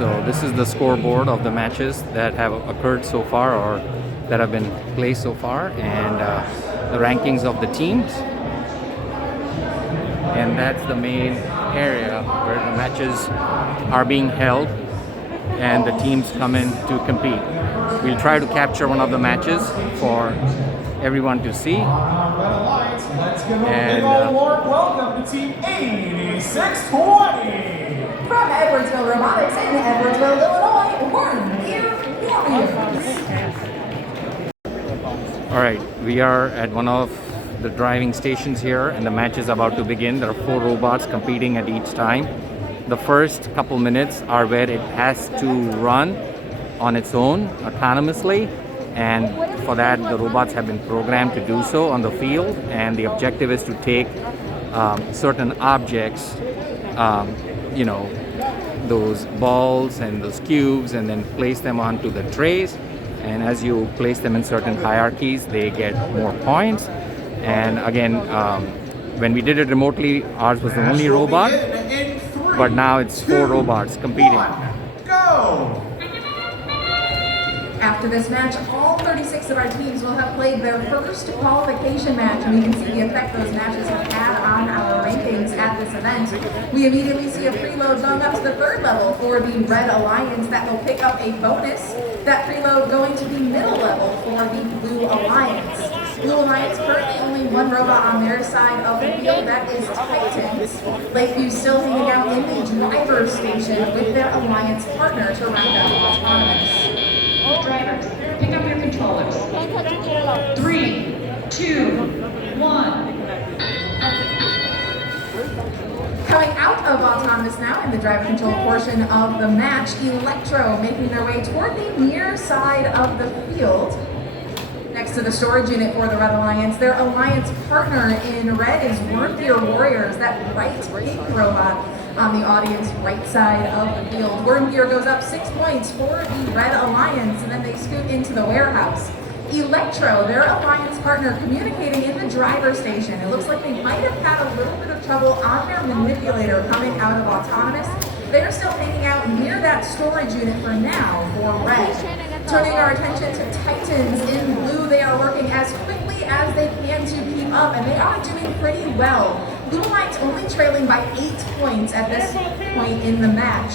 So this is the scoreboard of the matches that have occurred so far or that have been placed so far, and the rankings of the teams. And that's the main area where the matches are being held and the teams come in to compete. We'll try to capture one of the matches for everyone to see. Let's give a big old warm welcome to Team 8620. From Edwardsville Robotics in Edwardsville, Illinois, Warriors. All right, we are at one of the driving stations here, and the match is about to begin. There are 4 robots competing at each time. The first couple minutes are where it has to run on its own autonomously, and for that the robots have been programmed to do so on the field, and the objective is to take certain objects, you know, those balls and those cubes, and then place them onto the trays, and as you place them in certain hierarchies they get more points. And again, when we did it remotely, ours was the only robot, but now it's 4 robots competing. Go! After this match, all 36 of our teams will have played their first qualification match, and we can see the effect those matches have had on our rankings at this event. We immediately see a preload going up to the 3rd level for the Red Alliance that will pick up a bonus. That preload going to the middle level for the Blue Alliance. Blue Alliance currently only 1 robot on their side of the field, that is Titans. Lakeview still hanging out in the driver's station with their Alliance partner to round out autonomous. Drivers, pick up your controllers. 3, 2, 1. Coming out of autonomous now in the driver control portion of the match, Electro making their way toward the near side of the field. Next to the storage unit for the Red Alliance, their Alliance partner in red is Wormgear Warriors, that bright pink robot on the audience right side of the field. Wormgear goes up 6 points for the Red Alliance, and then they scoot into the warehouse. Electro, their Alliance partner, communicating in the driver's station. It looks like they might have had a little bit of trouble on their manipulator coming out of autonomous. They're still hanging out near that storage unit for now for red. Turning our attention to Titans in blue, they are working as quickly as they can to keep up, and they are doing pretty well. Blue Alliance only trailing by 8 points at this point in the match.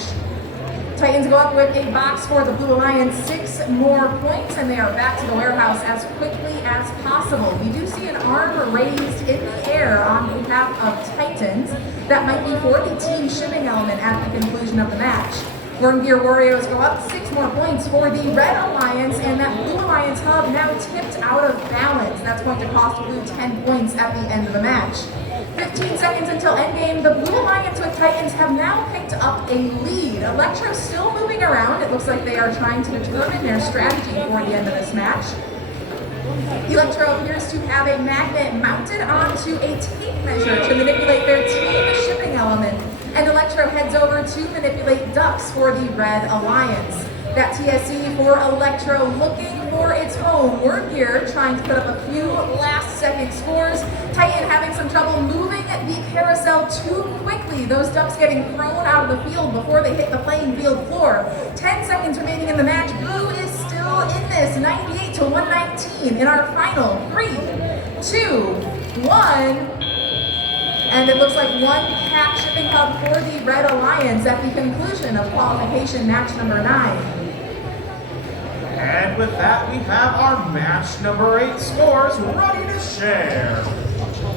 Titans go up with a box for the Blue Alliance, 6 more points, and they are back to the warehouse as quickly as possible. You do see an arm raised in the air on behalf of Titans. That might be for the team shipping element at the conclusion of the match. Wormgear Warriors go up 6 more points for the Red Alliance, and that Blue Alliance hub now tipped out of balance. That's going to cost Blue 10 points at the end of the match. 15 seconds until endgame. The Blue Alliance with Titans have now picked up a lead. Electro still moving around. It looks like they are trying to determine their strategy for the end of this match. Electro appears to have a magnet mounted onto a tape measure to manipulate their team shipping element. And Electro heads over to manipulate ducks for the Red Alliance. That TSC for Electro looking for its home. Wormgear trying to put up a few last-second scores. Titan having some trouble moving the carousel too quickly. Those ducks getting thrown out of the field before they hit the playing field floor. 10 seconds remaining in the match. Blue is still in this, 98 to 119 in our final 3, 2, 1. And it looks like 1 pack shipping hub for the Red Alliance at the conclusion of qualification match number 9. And with that, we have our match number 8 scores ready to share.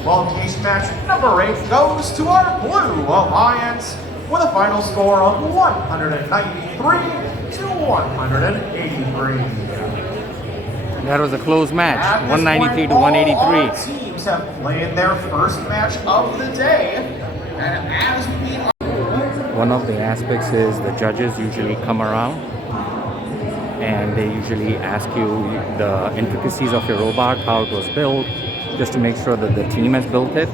Qualification match number 8 goes to our Blue Alliance with a final score of 193 to 183. That was a close match, 193 to 183. All teams have played their first match of the day, and as we One of the aspects is the judges usually come around and they usually ask you the intricacies of your robot, how it was built, just to make sure that the team has built it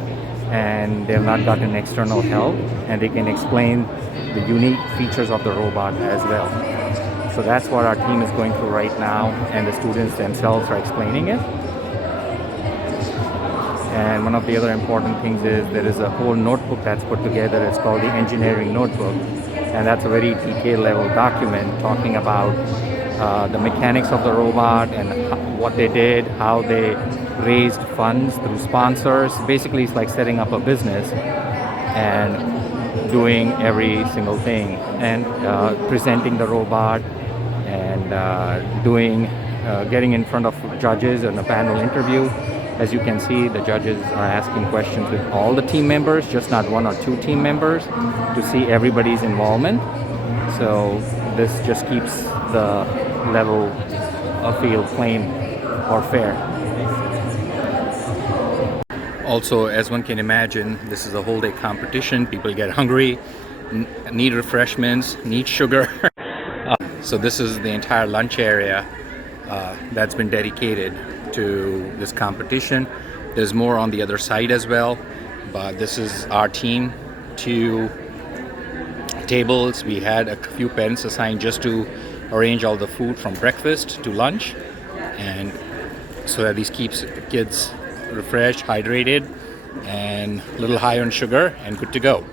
and they've not gotten external help, and they can explain the unique features of the robot as well. So that's what our team is going through right now, and the students themselves are explaining it. And one of the other important things is there is a whole notebook that's put together. It's called the engineering notebook, and that's a very detailed level document talking about the mechanics of the robot and what they did, how they raised funds through sponsors. Basically, it's like setting up a business and doing every single thing, and presenting the robot, and getting in front of judges in a panel interview. As you can see, the judges are asking questions with all the team members, just not one or two team members, to see everybody's involvement. So this just keeps the level of field plain or fair. Also, as one can imagine, this is a whole day competition. People get hungry, need refreshments, need sugar. So this is the entire lunch area that's been dedicated to this competition. There's more on the other side as well, but this is our team. 2 tables. We had a few parents assigned just to arrange all the food from breakfast to lunch, and so that these keeps kids refreshed, hydrated, and a little high on sugar, and good to go.